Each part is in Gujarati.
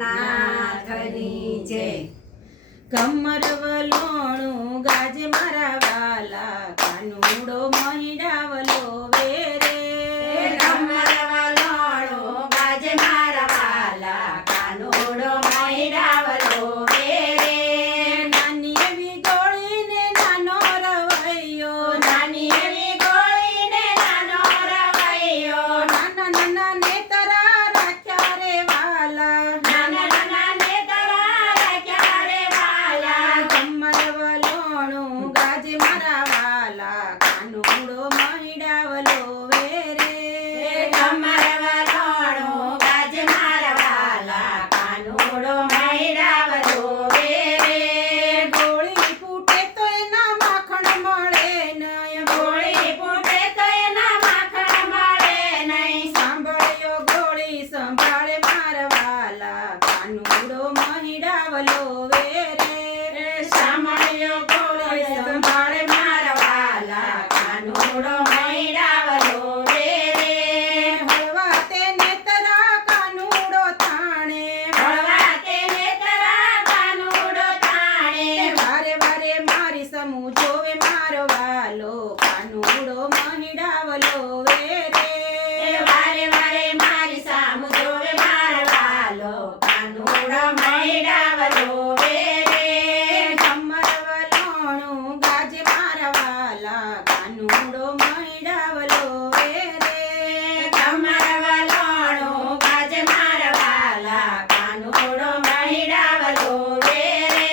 નાથની જય. કમર વલોણું ગાજે મારા વાલા, કાનુડો મહિડાવલો વેરે. કમર વલોણું ગાજે મારા વાલા, કાનુડો મહિડાવલો વેરે. નાની એવી ગોળીને નાનો રવૈયો, નાની એવી ગોળીને નાનો રવૈયો, નાના નાના નેતરા રાખ્યા રે વાલા. નાના નાના નેતરા રાખ્યા રે વાલા. કમર વલોણું ગાજે મારા વાલા, કાનુડો મહિડાવલો વેરે. કમર વલોણું ગાજે મારા વાલા, કાનુડો મહિડાવલો વેરે. ગોળી ફૂટે તો એના માખણ મળે નહીં, ગોળી ફૂટે તો એના માખણ મળે નહીં. સાંભળ્યો ગોળી સંભાળે મારા વાલા, કાનુડો મહિડાવલો વેરે. સાંભળ્યો ગોળી સંભાળે મારા વાલા, કાનુડો મહિડાવલો વેરે. હળવા તે નેતરા કાનુડો થાણે, હળવા તે નેતરા કાનુડો તાણે. વારે વારે મારી સમૂહ જોવે મારો વાલો, કાનુડો મહિડાવલો વેરે. વારે વારે મારી સામું જોવે મારો વાલો, કાનુડો મહિડાવલો વેરે. કમર વલોણું ગાજે મારા વાલા, કાનુડો મહિડાવલો વેરે. કમર વલોણું ગાજે મારા વાલા, કાનુડો મહિડાવલો વેરે.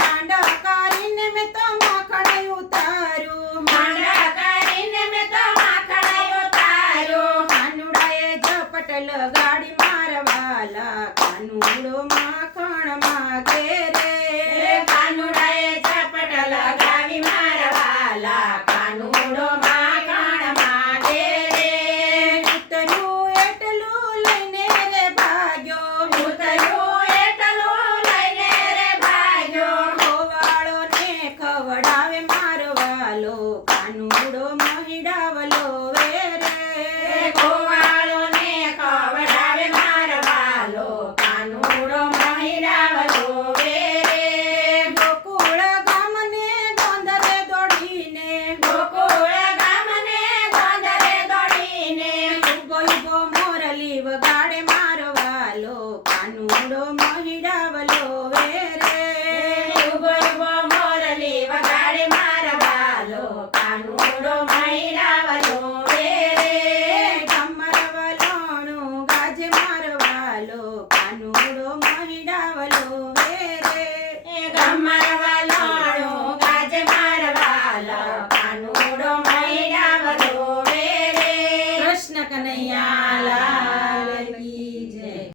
માંડા કરીને મેં તો માખણ ઉતાર્યું, માંડા કરીને મેં તો માખણ ઉતાર્યું. કાનુડાએ ઝપટ લગાડી મારા વાલા, કાનુડો માખણ માગે રે. કાનુડાએ ઝપટ લગાવી મારા વાલા, કાનુડો માખણ માગે રે. ઉતર્યું એટલું લઈને રે ભાગ્યો, ઉતર્યું એટલું લઈને રે ભાગ્યો. ગોવાળોને ખવડાવે મારો વાલો, કાનુડો મહિડાવલો વેરે. ગોવાળોને ખવડાવે મારો વાલો, કાનુડો મહિડાવલો વેરે. ગોકુળ ગામને ગોંધરે દોડીને, ગોકુળ ગામને ગોંધરે દોડીને, ઉભો ઉભો મોરલી વગાડે મારો વાલો, કાનુડો મહિડાવલો વેરે. ઉભો ઉભો મોરલી વગાડે મારા વાલો, કાનુડો મહિડાવલો વેરે. કમર વલોણું ગાજે મારો વાલો, કાનુડો મહિડાવલો વેરે. કમર વલોણું ગાજે મારા વાલો, કાનુડો મહિડાવલો વેરે. કૃષ્ણ કનૈયા